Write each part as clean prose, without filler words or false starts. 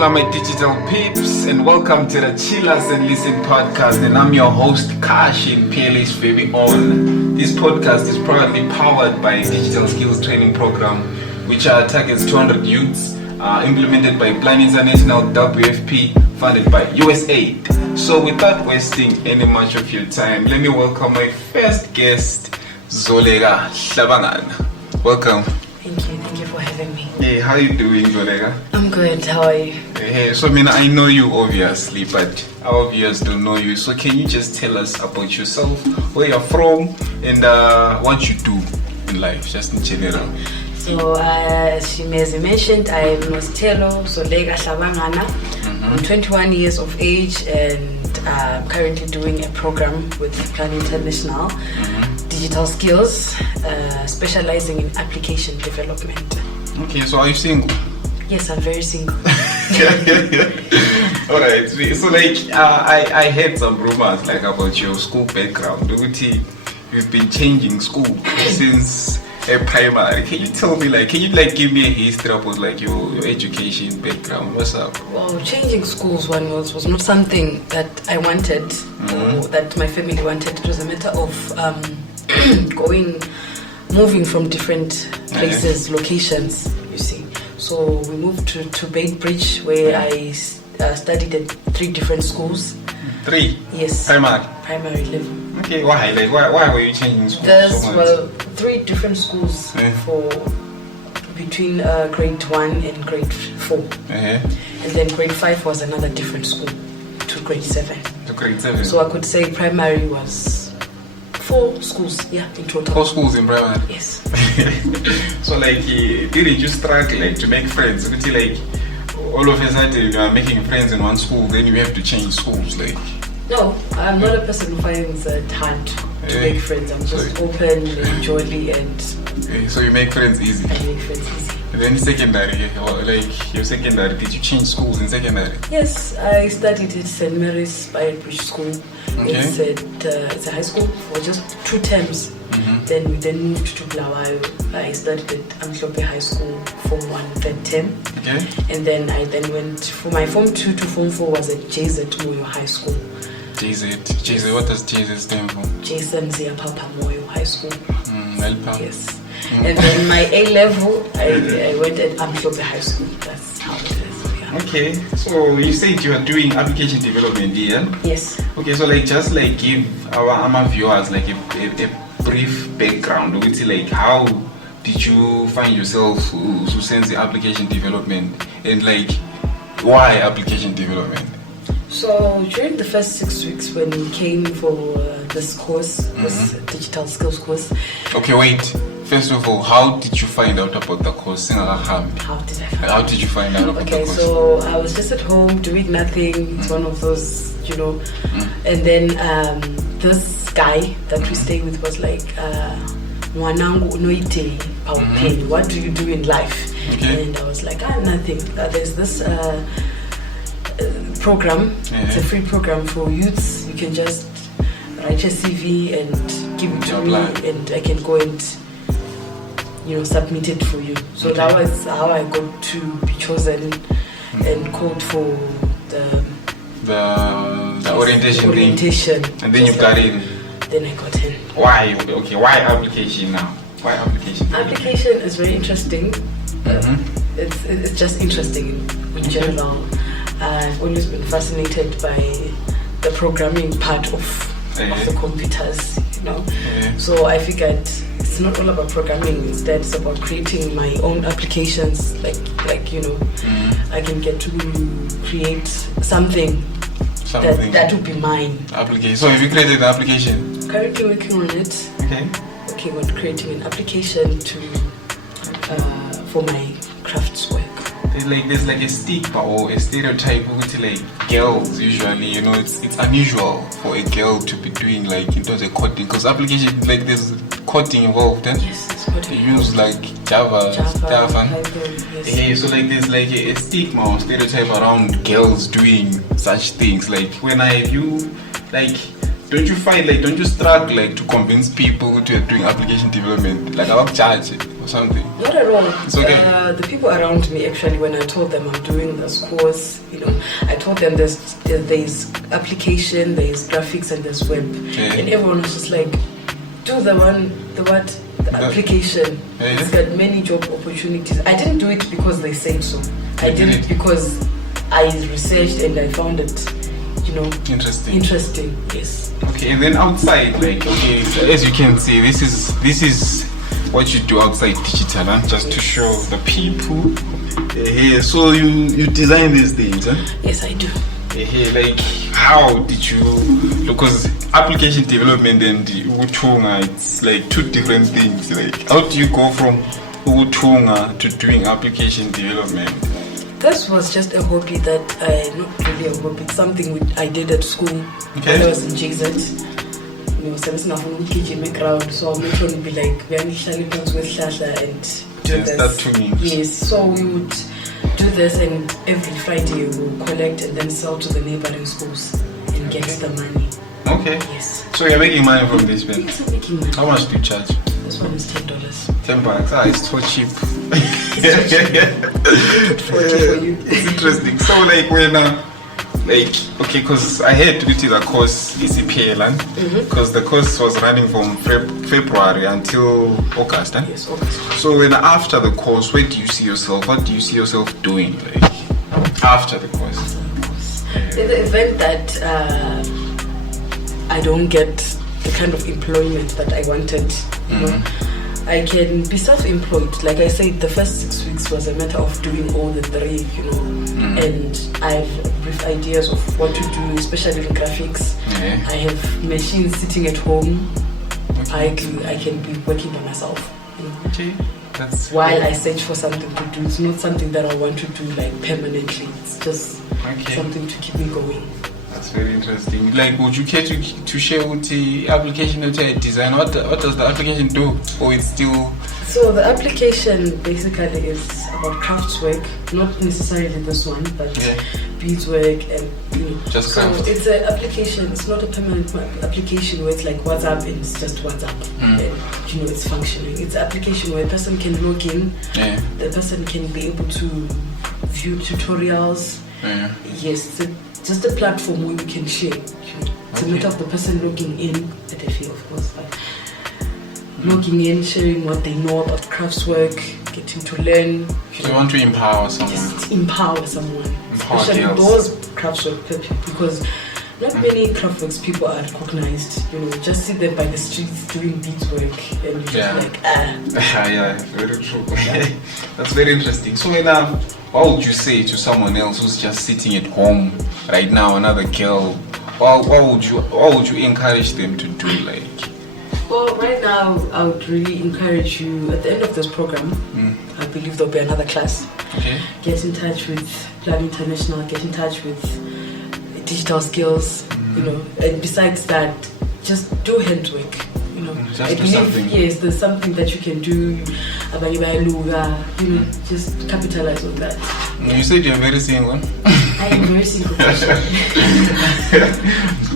Hola my digital peeps and welcome to the Chillers and Listen podcast, and I'm your host Kashin, PLA's very own. This podcast is proudly powered by Digital Skills Training Program, which targets 200 youths, implemented by Plan International WFP, funded by USAID. So without wasting any much of your time, let me welcome my first guest, Zoleka Hlabangana. Welcome. Thank you for having me. Hey, how you doing, Zoleka? I'm good, how are you? Hey, so I know you obviously, but our viewers don't know you. So can you just tell us about yourself, where you're from, and what you do in life, just in general? So as you mentioned, I'm Nostelo Zoleka Hlabangana. I'm 21 years of age and I'm currently doing a program with Plan International, Digital Skills, specializing in application development. Okay, so are you single? Yes, I'm very single. Alright, so I heard some rumors about your school background. You've been changing school since primary. Can you tell me, can you give me a history about your education background? What's up? Well, changing schools was not something that I wanted or that my family wanted. It was a matter of moving from different places, locations, you see. So we moved to Baitbridge, where I studied at 3 different schools. 3? Yes. Primary level. Okay, why were you changing schools so much? 3 different schools for between grade 1 and grade 4. And then grade 5 was another different school to grade 7. To grade 7. So I could say primary was 4 schools, in total. 4 schools in primary? Yes. So didn't you struggle to make friends? All of a sudden you are making friends in one school, then you have to change schools No, I'm not a person who finds it hard to make friends. I'm just open and jolly and so you make friends easy. I make friends easy. And then secondary, your secondary, did you change schools in secondary? Yes, I studied at St. Mary's Baitbridge School. Okay. It's a high school for just 2 terms. Then we moved to Blawayo. I studied at Amhlope High School Form 1, 3rd term. Okay. And then I went for my Form 2 to Form 4 was at JZ Moyo High School. JZ, what does JZ stand for? Jason Ziapapa Moyo High School. Yes. And then my A level, I went at Amhlope High School. That's how it is. Yeah. Okay, so you said you are doing application development here. Yes. Okay, so just give our viewers a brief background. How did you find yourself to sense the application development, and why application development? So during the first 6 weeks when we came for this course, this digital skills course. Okay, wait. First of all, how did you find out about the course? How did you find out about the course? Okay, so I was just at home doing nothing. It's one of those, And then this guy that we stay with was like, "Mwanangu unoite paupheli. What do you do in life?" Okay. And I was like, nothing. There's this program. It's a free program for youths. You can just write a CV and give it to me, and I can go and submit it for you. So that was how I got to be chosen and called for the orientation thing. And then you got in. Then I got in. Why? Okay, why application now? Why application? Application is very interesting. It's just interesting in general. I've always been fascinated by the programming part of the computers, So I figured it's not all about programming. Instead, it's about creating my own applications. I can get to create something. That would be mine. Application. So have you created an application? Currently working on it. Okay. Working on creating an application for my crafts work. There's a stigma or a stereotype with girls usually, it's unusual for a girl to be doing in terms of coding, because application there's coding involved. Yes, it's coding. You use Java stuff Python, yes. So there's a stigma or stereotype around girls doing such things. When I view don't you find like, don't you struggle like to convince people to doing application development, like about charge it or something? Not at all. It's okay. The people around me, actually, when I told them I'm doing this course, I told them there's application, there's graphics, and there's web, and everyone was just like, do the application. It's got many job opportunities. I didn't do it because they said so. I did it because I researched and I found it, interesting. Yes. Okay, and then outside, like, okay, so as you can see, this is what you do outside digital, huh? Just to show the people. So you design these things, huh? Yes, I do. Like, how did you? Because application development and Utunga, it's like two different things. Like, how do you go from Utunga to doing application development? This was just a hobby that not really a hobby. It's something I did at school when I was in JZ. So I would try to be like, and do this. Yes, so we would do this, and every Friday we would collect and then sell to the neighboring schools and get the money. Okay. Yes. So you're making money from this, man? Yes, I'm making money. How much do you charge? This one is $10. $10. It's so cheap. It's for you. It's interesting. So like when okay, because I had to do the course ECPL, because the course was running from February until August. Yes, August. So when after the course, where do you see yourself? What do you see yourself doing, like after the course? In the event that I don't get the kind of employment that I wanted, I can be self-employed. Like I said, the first 6 weeks was a matter of doing all the three, and I have brief ideas of what to do, especially in graphics. I have machines sitting at home. I can be working by myself. Okay. That's while I search for something to do. It's not something that I want to do like permanently. It's just something to keep me going. That's very interesting. Like, would you care to share with the application that you design? What does the application do? Or it's still... So the application basically is about crafts work, not necessarily this one, but beadswork and just craft. So it's an application. It's not a permanent application where it's like WhatsApp and it's just WhatsApp and it's functioning. It's an application where a person can log in. The person can be able to view tutorials. Yes, it's just a platform where we can share. It's a matter of the person logging in at a fee, of course, but logging in, sharing what they know about crafts work, getting to learn. So you want to empower someone? Just empower someone. Especially those crafts work people, because not many craftworks people are recognized. Just see them by the streets doing beadswork and you're just like, Yeah, very true. That's very interesting. So what would you say to someone else who's just sitting at home right now, another girl? What would you encourage them to do? Like, well, right now I would really encourage you at the end of this program. I believe there'll be another class. Get in touch with Plan International. Get in touch with digital skills. And besides that, just do handwork. Just I believe there's something that you can do. Just capitalize on that. You said you're very single. I am very single.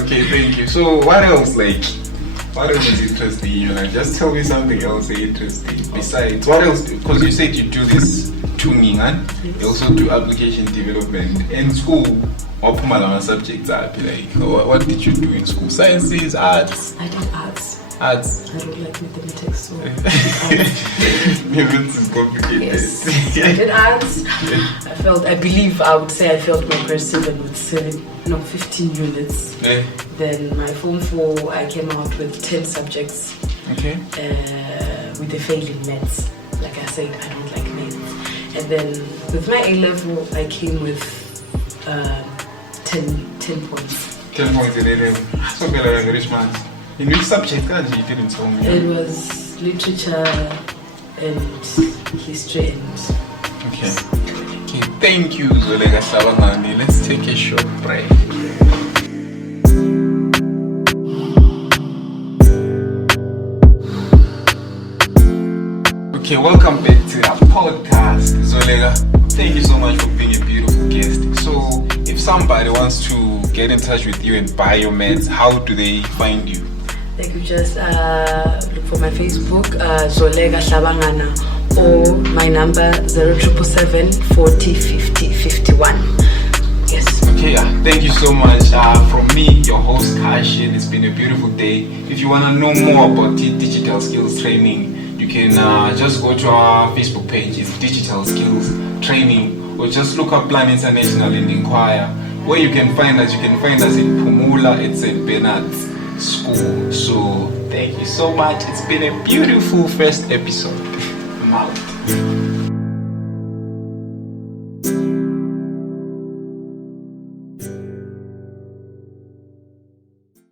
Okay, thank you. So what else is interesting in you? Like, just tell me something else interesting besides what else? Because you said you do this tuning, and you also do application development in school. What subjects are like? What did you do in school? Sciences, arts? I did arts. Arts. I don't like mathematics, so Mathematics is complicated. Yes. I did arts. I would say I felt my grade 7 with 15 units. Then my form 4, I came out with 10 subjects. With a fail in maths. Like I said, I don't like maths. And then with my A-level, I came with 10 points. 10 points in A-level. So very smart. In which subject you didn't tell me? It was literature and history and... Okay, thank you, Zoleka Hlabangana. Let's take a short break. Okay, welcome back to our podcast, Zoleka. Thank you so much for being a beautiful guest. So, if somebody wants to get in touch with you and buy your meds, how do they find you? They could just look for my Facebook, Zoleka Hlabangana, or my number 0777 40 50 51. Yes. Okay, thank you so much. From me, your host Kashin, it's been a beautiful day. If you want to know more about digital skills training, you can just go to our Facebook page. It's Digital Skills Training, or just look up Plan International and inquire. Where you can find us, in Pumula, it's St. Bernard's School. So thank you so much. It's been a beautiful first episode. I'm out.